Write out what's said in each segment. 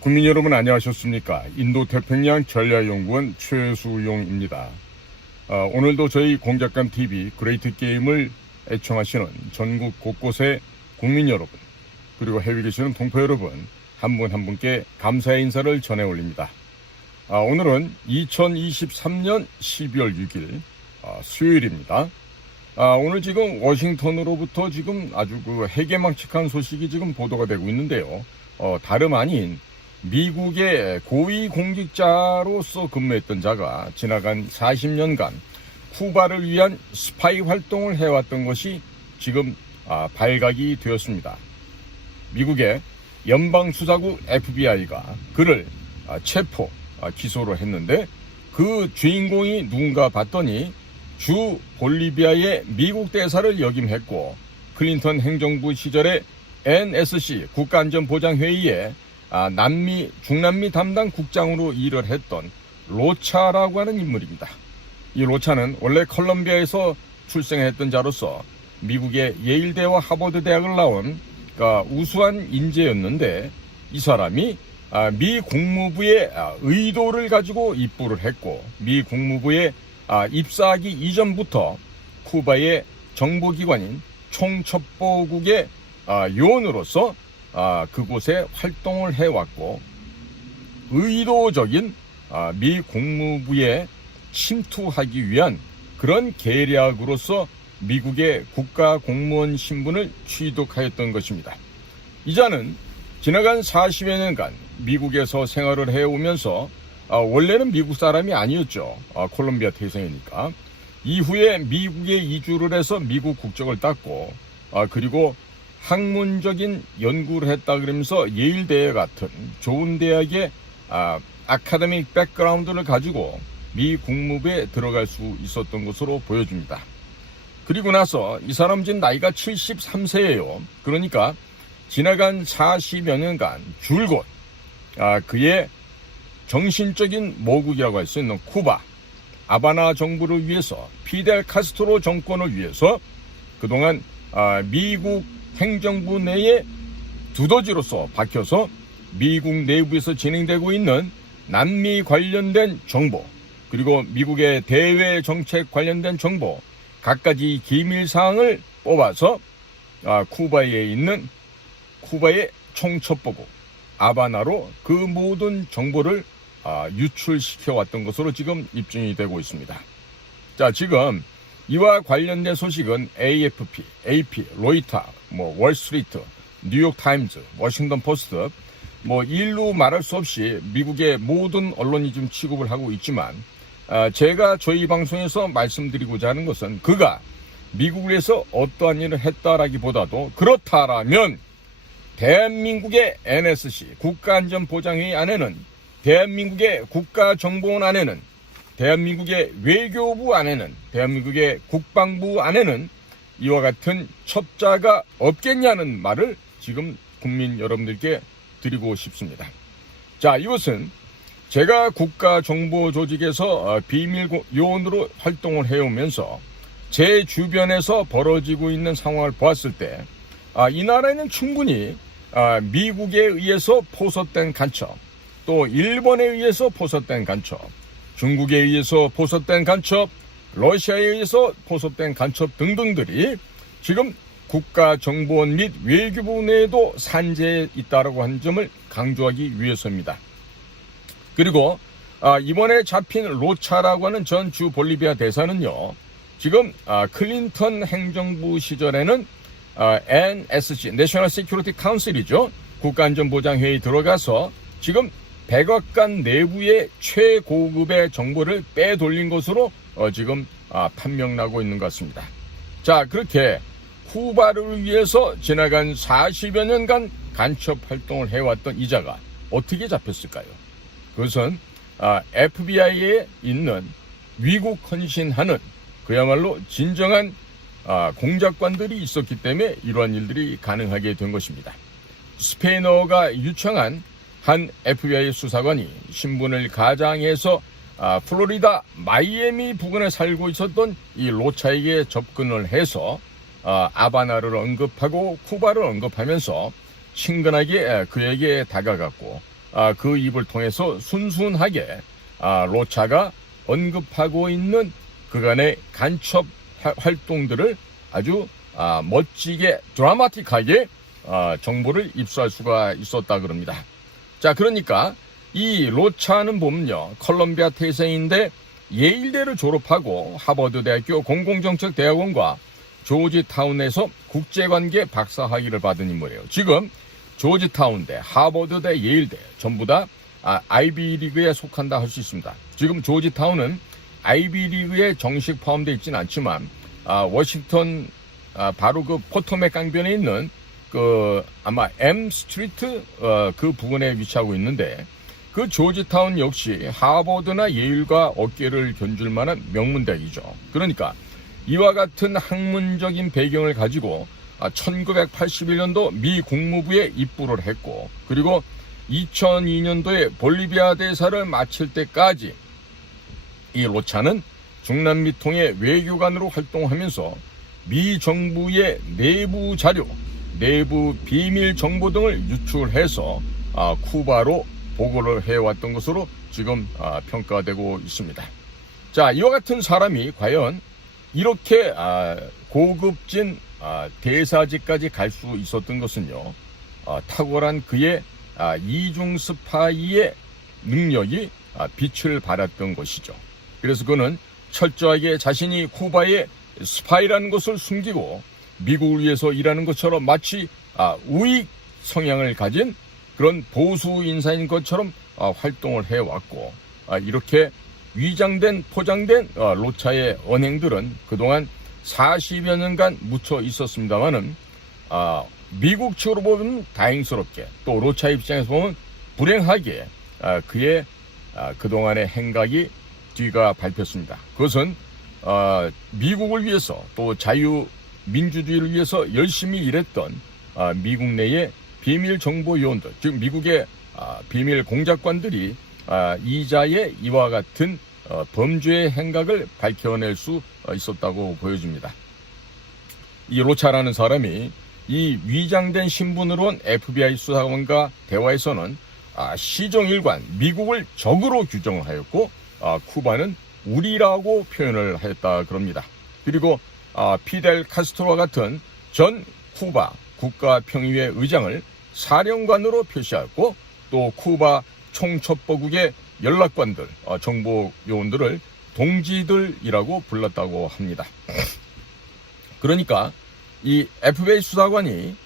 국민 여러분 안녕하셨습니까? 인도태평양 전략연구원 최수용입니다. 오늘도 저희 공작감TV 그레이트 게임을 애청하시는 전국 곳곳의 국민 여러분, 그리고 해외에 계시는 동포 여러분 한 분 한 분께 감사의 인사를 전해 올립니다. 오늘은 2023년 12월 6일 수요일입니다. 오늘 지금 워싱턴으로부터 지금 아주 해괴망측한 소식이 지금 보도가 되고 있는데요. 다름 아닌 미국의 고위공직자로서 근무했던 자가 지나간 40년간 쿠바를 위한 스파이 활동을 해왔던 것이 지금 발각이 되었습니다. 미국의 연방수사국 FBI가 그를 체포, 기소를 했는데 그 주인공이 누군가 봤더니 주 볼리비아의 미국 대사를 역임했고 클린턴 행정부 시절에 NSC 국가안전보장회의에 중남미 담당 국장으로 일을 했던 로차라고 하는 인물입니다. 이 로차는 원래 컬럼비아에서 출생했던 자로서 미국의 예일대와 하버드 대학을 나온 우수한 인재였는데, 이 사람이 미 국무부의 의도를 가지고 입부를 했고, 미 국무부에 입사하기 이전부터 쿠바의 정보기관인 총첩보국의 요원으로서 그곳에 활동을 해왔고, 의도적인 미 국무부에 침투하기 위한 그런 계략으로서 미국의 국가공무원 신분을 취득하였던 것입니다. 이 자는 지나간 40여 년간 미국에서 생활을 해오면서 원래는 미국 사람이 아니었죠. 콜롬비아 태생이니까. 이후에 미국에 이주를 해서 미국 국적을 땄고, 그리고 학문적인 연구를 했다 그러면서 예일대와 같은 좋은 대학의 아카데믹 백그라운드를 가지고 미 국무부에 들어갈 수 있었던 것으로 보여집니다. 그리고 나서 이 사람 지금 나이가 73세예요. 그러니까 지나간 40여 년간 줄곧 그의 정신적인 모국이라고 할 수 있는 쿠바, 아바나 정부를 위해서, 피델 카스트로 정권을 위해서 그동안 미국 행정부 내에 두더지로서 박혀서 미국 내부에서 진행되고 있는 남미 관련된 정보, 그리고 미국의 대외 정책 관련된 정보, 갖가지 기밀사항을 뽑아서 쿠바에 있는 쿠바의 총첩보국 아바나로 그 모든 정보를 유출시켜 왔던 것으로 지금 입증이 되고 있습니다. 자, 지금 이와 관련된 소식은 AFP, AP, 로이터, 월스트리트, 뉴욕타임즈, 워싱턴 포스트, 일로 말할 수 없이 미국의 모든 언론이 좀 취급을 하고 있지만, 제가 저희 방송에서 말씀드리고자 하는 것은 그가 미국을 위해서 어떠한 일을 했다라기보다도 그렇다라면 대한민국의 NSC 국가안전보장회의 안에는, 대한민국의 국가정보원 안에는, 대한민국의 외교부 안에는, 대한민국의 국방부 안에는 이와 같은 첩자가 없겠냐는 말을 지금 국민 여러분들께 드리고 싶습니다. 자, 이것은 제가 국가정보조직에서 비밀 요원으로 활동을 해오면서 제 주변에서 벌어지고 있는 상황을 보았을 때, 이 나라에는 충분히 미국에 의해서 포섭된 간첩, 또 일본에 의해서 포섭된 간첩, 중국에 의해서 포섭된 간첩, 러시아에 의해서 포섭된 간첩 등등들이 지금 국가정보원 및 외교부 내에도 산재해 있다고 하는 점을 강조하기 위해서입니다. 그리고 이번에 잡힌 로차라고 하는 전 주 볼리비아 대사는요, 지금 클린턴 행정부 시절에는 NSC, National Security Council이죠. 국가안전보장회의에 들어가서 지금 백악관 내부의 최고급의 정보를 빼돌린 것으로 지금 판명나고 있는 것 같습니다. 자, 그렇게 쿠바를 위해서 지나간 40여 년간 간첩 활동을 해왔던 이자가 어떻게 잡혔을까요? 그것은 FBI에 있는 위국 헌신하는 그야말로 진정한 공작관들이 있었기 때문에 이러한 일들이 가능하게 된 것입니다. 스페인어가 유창한 한 FBI 수사관이 신분을 가장해서 플로리다 마이애미 부근에 살고 있었던 이 로차에게 접근을 해서 아바나를 언급하고 쿠바를 언급하면서 친근하게 그에게 다가갔고, 그 입을 통해서 순순하게 로차가 언급하고 있는 그간의 간첩 활동들을 아주 멋지게 드라마틱하게 정보를 입수할 수가 있었다 그럽니다. 자, 그러니까 이 로차는 보면요, 컬럼비아 태생인데 예일대를 졸업하고 하버드대학교 공공정책대학원과 조지타운에서 국제관계 박사학위를 받은 인물이에요. 지금 조지타운대, 하버드대, 예일대 전부 다 아이비리그에 속한다 할 수 있습니다. 지금 조지타운은 아이비리그에 정식 포함되어 있지는 않지만 워싱턴 바로 그 포토맥 강변에 있는 그 아마 M 스트리트 그 부근에 위치하고 있는데, 그 조지타운 역시 하버드나 예일과 어깨를 견줄 만한 명문대학이죠. 그러니까 이와 같은 학문적인 배경을 가지고 1981년도 미 국무부에 입부를 했고, 그리고 2002년도에 볼리비아 대사를 마칠 때까지 이 로차는 중남미 통의 외교관으로 활동하면서 미 정부의 내부 자료, 내부 비밀 정보 등을 유출해서 쿠바로 보고를 해왔던 것으로 지금 평가되고 있습니다. 자, 이와 같은 사람이 과연 이렇게 고급진 대사직까지 갈 수 있었던 것은요, 탁월한 그의 이중 스파이의 능력이 빛을 발했던 것이죠. 그래서 그는 철저하게 자신이 쿠바의 스파이라는 것을 숨기고 미국을 위해서 일하는 것처럼 마치 우익 성향을 가진 그런 보수 인사인 것처럼 활동을 해왔고, 이렇게 위장된 포장된 로차의 언행들은 그동안 40여 년간 묻혀 있었습니다만은 미국 측으로 보면 다행스럽게, 또 로차 입장에서 보면 불행하게 그의 그동안의 행각이 뒤가 밟혔습니다. 그것은 미국을 위해서 또 자유민주주의를 위해서 열심히 일했던 미국 내의 비밀 정보 요원들, 즉 미국의 비밀 공작관들이 이자의 이와 같은 범죄의 행각을 밝혀낼 수 있었다고 보여집니다. 이 로차라는 사람이 이 위장된 신분으로 온 FBI 수사관과 대화에서는 시정일관 미국을 적으로 규정을 하였고, 쿠바는 우리라고 표현을 했다 그럽니다. 그리고 피델 카스트로와 같은 전 쿠바 국가평의회 의장을 사령관으로 표시하였고, 또 쿠바 총첩보국의 연락관들, 정보 요원들을 동지들이라고 불렀다고 합니다. 그러니까 이 FBI 수사관이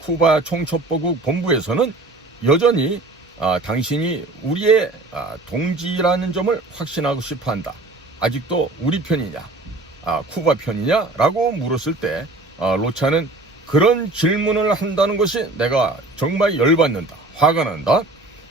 쿠바 총첩보국 본부에서는 여전히 당신이 우리의 동지라는 점을 확신하고 싶어한다. 아직도 우리 편이냐, 쿠바 편이냐? 라고 물었을 때 로차는 그런 질문을 한다는 것이 내가 정말 열받는다, 화가 난다.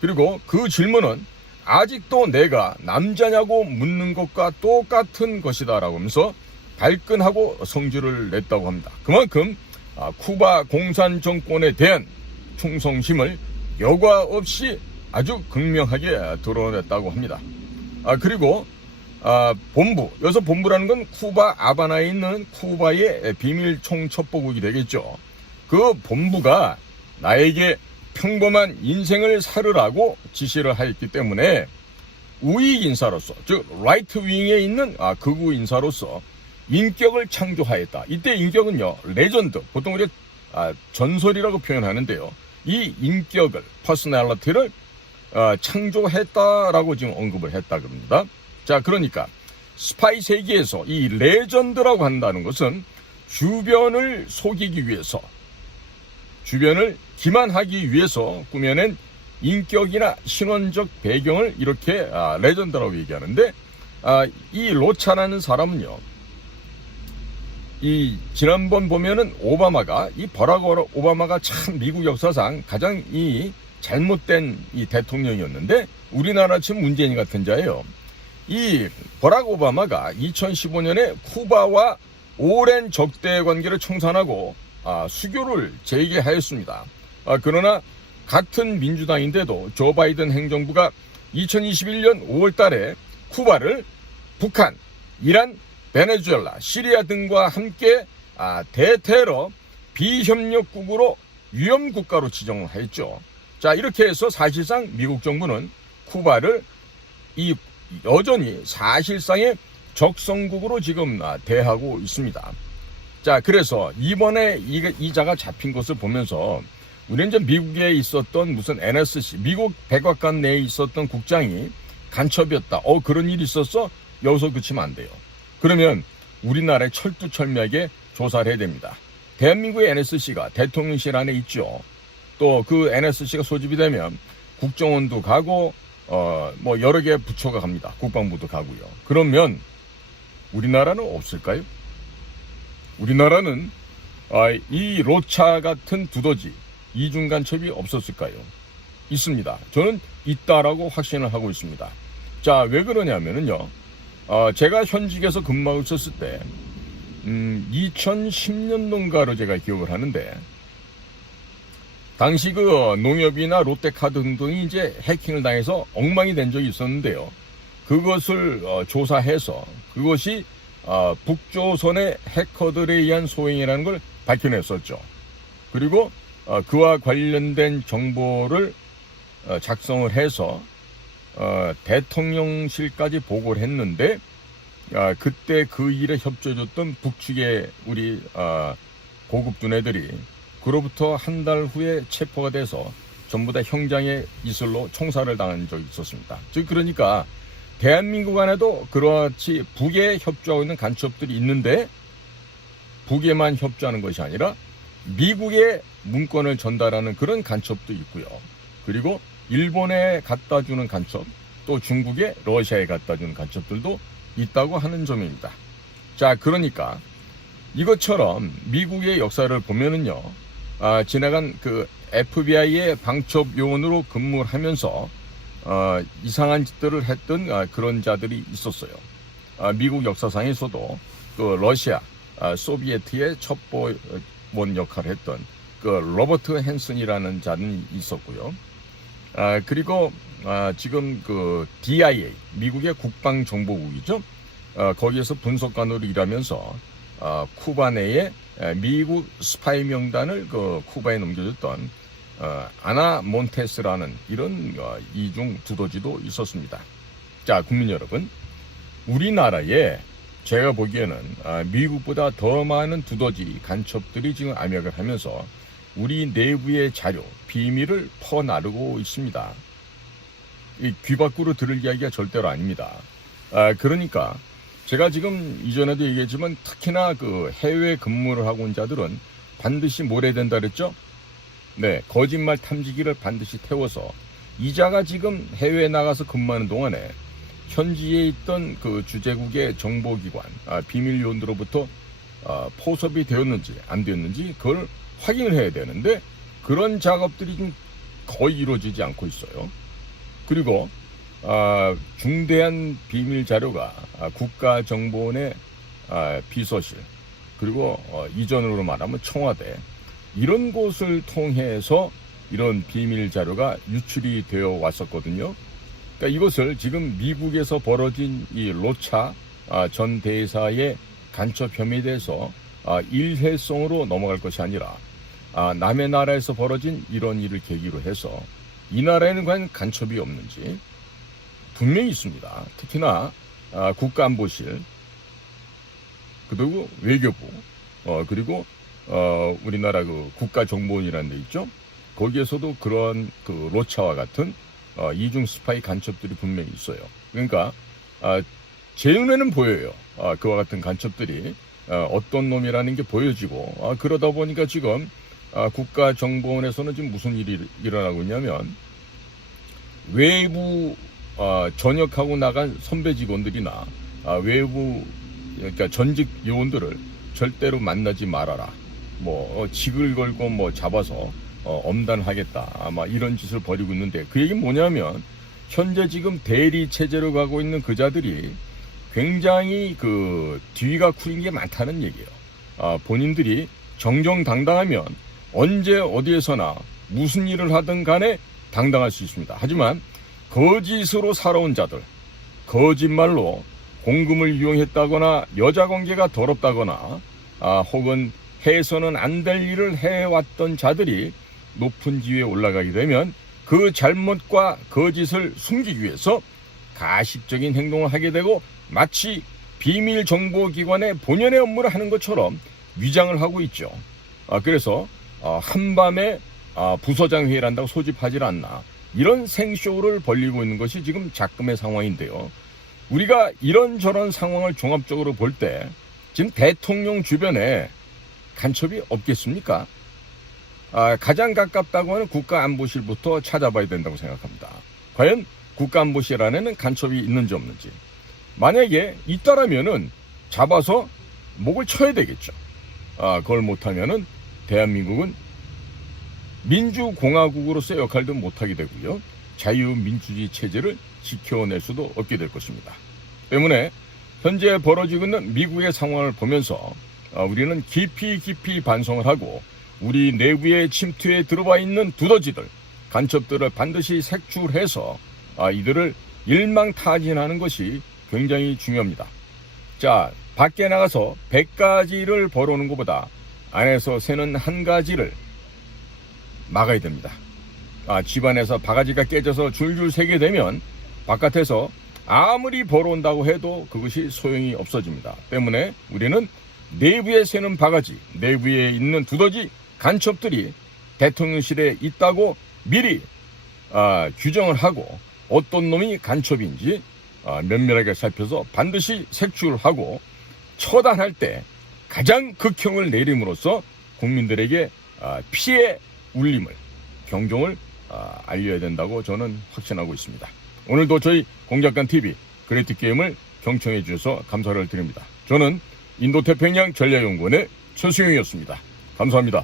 그리고 그 질문은 아직도 내가 남자냐고 묻는 것과 똑같은 것이다 라고 하면서 발끈하고 성질을 냈다고 합니다. 그만큼 쿠바 공산 정권에 대한 충성심을 여과 없이 아주 극명하게 드러냈다고 합니다. 그리고 본부, 여기서 본부라는 건 쿠바 아바나에 있는 쿠바의 비밀 총첩보국이 되겠죠. 그 본부가 나에게 평범한 인생을 살으라고 지시를 하였기 때문에 우익 인사로서, 즉 라이트 윙에 있는 극우 인사로서 인격을 창조하였다. 이때 인격은요, 레전드, 보통 우리가 전설이라고 표현하는데요, 이 인격을, 퍼스널리티를 창조했다라고 지금 언급을 했다 그럽니다. 자, 그러니까 스파이 세계에서 이 레전드라고 한다는 것은 주변을 속이기 위해서, 주변을 기만하기 위해서 꾸며낸 인격이나 신원적 배경을 이렇게 레전드라고 얘기하는데, 이 로차라는 사람은요, 이 지난번 보면은 이 버락 오바마가 참 미국 역사상 가장 이 잘못된 이 대통령이었는데, 우리나라 지금 문재인 같은 자예요. 이 버락 오바마가 2015년에 쿠바와 오랜 적대 관계를 청산하고 수교를 재개하였습니다. 그러나 같은 민주당인데도 조 바이든 행정부가 2021년 5월 달에 쿠바를 북한, 이란, 베네수엘라, 시리아 등과 함께 대테러 비협력국으로 위험국가로 지정을 했죠. 자, 이렇게 해서 사실상 미국 정부는 쿠바를 여전히 사실상의 적성국으로 지금 대하고 있습니다. 자, 그래서 이번에 이자가 잡힌 것을 보면서 우리는 이제 미국에 있었던 무슨 NSC, 미국 백악관 내에 있었던 국장이 간첩이었다. 그런 일이 있었어? 여기서 그치면 안 돼요. 그러면 우리나라에 철두철미하게 조사를 해야 됩니다. 대한민국의 NSC가 대통령실 안에 있죠. 또 그 NSC가 소집이 되면 국정원도 가고 뭐 여러 개 부처가 갑니다. 국방부도 가고요. 그러면 우리나라는 없을까요? 우리나라는 이 로차 같은 두더지 이중 간첩이 없었을까요? 있습니다. 저는 있다라고 확신을 하고 있습니다. 자, 왜 그러냐면은요. 제가 현직에서 근무하고 있었을 때 2010년도인가로 제가 기억을 하는데, 당시 그 농협이나 롯데카드 등등이 이제 해킹을 당해서 엉망이 된 적이 있었는데요. 그것을 조사해서 그것이 북조선의 해커들에 의한 소행이라는 걸 밝혀냈었죠. 그리고 그와 관련된 정보를 작성을 해서 대통령실까지 보고를 했는데, 그때 그 일에 협조해줬던 북측의 우리 고급 두뇌들이 그로부터 한 달 후에 체포가 돼서 전부 다 형장의 이슬로 총살을 당한 적이 있었습니다. 즉 그러니까 대한민국 안에도 그렇지 북에 협조하고 있는 간첩들이 있는데, 북에만 협조하는 것이 아니라 미국에 문건을 전달하는 그런 간첩도 있고요. 그리고 일본에 갖다 주는 간첩, 또 중국에, 러시아에 갖다 주는 간첩들도 있다고 하는 점입니다. 자, 그러니까 이것처럼 미국의 역사를 보면은요, 지나간 그 FBI의 방첩 요원으로 근무를 하면서 이상한 짓들을 했던 그런 자들이 있었어요. 미국 역사상에서도 그 러시아, 소비에트의 첩보원 역할을 했던 그 로버트 헨슨이라는 자는 있었고요. 그리고 지금 그 DIA, 미국의 국방정보국이죠. 거기에서 분석관으로 일하면서 쿠바 내에 미국 스파이 명단을 그 쿠바에 넘겨줬던 아나 몬테스라는 이런 이중 두더지도 있었습니다. 자, 국민 여러분, 우리나라에 제가 보기에는 미국보다 더 많은 두더지 간첩들이 지금 암약을 하면서 우리 내부의 자료, 비밀을 퍼나르고 있습니다. 귀 밖으로 들을 이야기가 절대로 아닙니다. 그러니까 제가 지금 이전에도 얘기했지만 특히나 그 해외 근무를 하고 온 자들은 반드시 뭘 해야 된다 그랬죠? 네, 거짓말 탐지기를 반드시 태워서 이자가 지금 해외에 나가서 근무하는 동안에 현지에 있던 그 주재국의 정보기관, 비밀 요원들로부터 포섭이 되었는지 안 되었는지 그걸 확인을 해야 되는데, 그런 작업들이 좀 거의 이루어지지 않고 있어요. 그리고 중대한 비밀 자료가 국가정보원의 비서실, 그리고 이전으로 말하면 청와대, 이런 곳을 통해서 이런 비밀 자료가 유출이 되어 왔었거든요. 그러니까 이것을 지금 미국에서 벌어진 이 로차 전 대사의 간첩 혐의에 대해서 일회성으로 넘어갈 것이 아니라 남의 나라에서 벌어진 이런 일을 계기로 해서 이 나라에는 과연 간첩이 없는지 분명히 있습니다. 특히나 국가안보실, 그리고 외교부, 그리고 우리나라 그 국가정보원이라는 데 있죠. 거기에서도 그런 그 로차와 같은 이중 스파이 간첩들이 분명히 있어요. 그러니까 제 눈에는 보여요. 그와 같은 간첩들이 어떤 놈이라는 게 보여지고, 그러다 보니까 지금 국가정보원에서는 지금 무슨 일이 일어나고 있냐면, 외부 전역하고 나간 선배 직원들이나 외부, 그러니까 전직 요원들을 절대로 만나지 말아라. 뭐 직을 걸고 뭐 잡아서 엄단하겠다. 아마 이런 짓을 벌이고 있는데, 그 얘기는 뭐냐면 현재 지금 대리 체제로 가고 있는 그자들이 굉장히 그 뒤가 쿠린 게 많다는 얘기예요. 본인들이 정정당당하면 언제 어디에서나 무슨 일을 하든 간에 당당할 수 있습니다. 하지만 거짓으로 살아온 자들, 거짓말로 공금을 이용했다거나 여자 관계가 더럽다거나 혹은 해서는 안 될 일을 해왔던 자들이 높은 지위에 올라가게 되면 그 잘못과 거짓을 숨기기 위해서 가식적인 행동을 하게 되고 마치 비밀정보기관의 본연의 업무를 하는 것처럼 위장을 하고 있죠. 그래서 한밤에 부서장 회의를 한다고 소집하질 않나, 이런 생쇼를 벌이고 있는 것이 지금 작금의 상황인데요. 우리가 이런저런 상황을 종합적으로 볼 때 지금 대통령 주변에 간첩이 없겠습니까? 가장 가깝다고 하는 국가안보실부터 찾아봐야 된다고 생각합니다. 과연 국가안보실 안에는 간첩이 있는지 없는지. 만약에 있다라면은 잡아서 목을 쳐야 되겠죠. 그걸 못하면은 대한민국은 민주공화국으로서의 역할도 못하게 되고요. 자유민주주의 체제를 지켜낼 수도 없게 될 것입니다. 때문에 현재 벌어지고 있는 미국의 상황을 보면서 우리는 깊이 반성을 하고 우리 내부의 침투에 들어와 있는 두더지들, 간첩들을 반드시 색출해서 이들을 일망타진하는 것이 굉장히 중요합니다. 자, 밖에 나가서 100가지를 벌어오는 것보다 안에서 새는 한 가지를 막아야 됩니다. 집안에서 바가지가 깨져서 줄줄 새게 되면 바깥에서 아무리 벌어온다고 해도 그것이 소용이 없어집니다. 때문에 우리는 내부에 새는 바가지, 내부에 있는 두더지, 간첩들이 대통령실에 있다고 미리 규정을 하고 어떤 놈이 간첩인지 면밀하게 살펴서 반드시 색출하고 처단할 때 가장 극형을 내림으로써 국민들에게 피해 울림을, 경종을 알려야 된다고 저는 확신하고 있습니다. 오늘도 저희 공작관TV 그레이트게임을 경청해 주셔서 감사를 드립니다. 저는 인도태평양 전략연구원의 최수영이었습니다. 감사합니다.